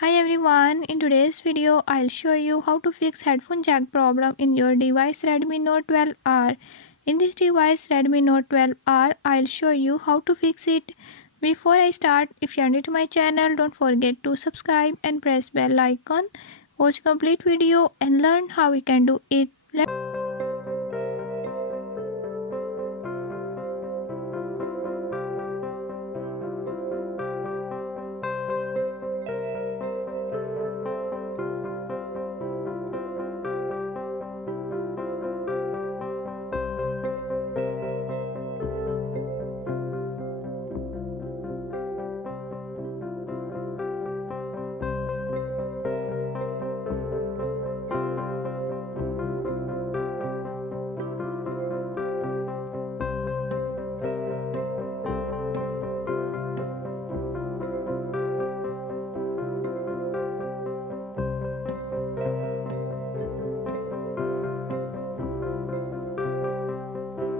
Hi everyone, in today's video I'll show you how to fix headphone jack problem in your device Redmi Note 12R. In this device Redmi Note 12R, I'll show you how to fix it. Before I start, if you're new to my channel, don't forget to subscribe and press bell icon. Watch complete video and learn how we can do it.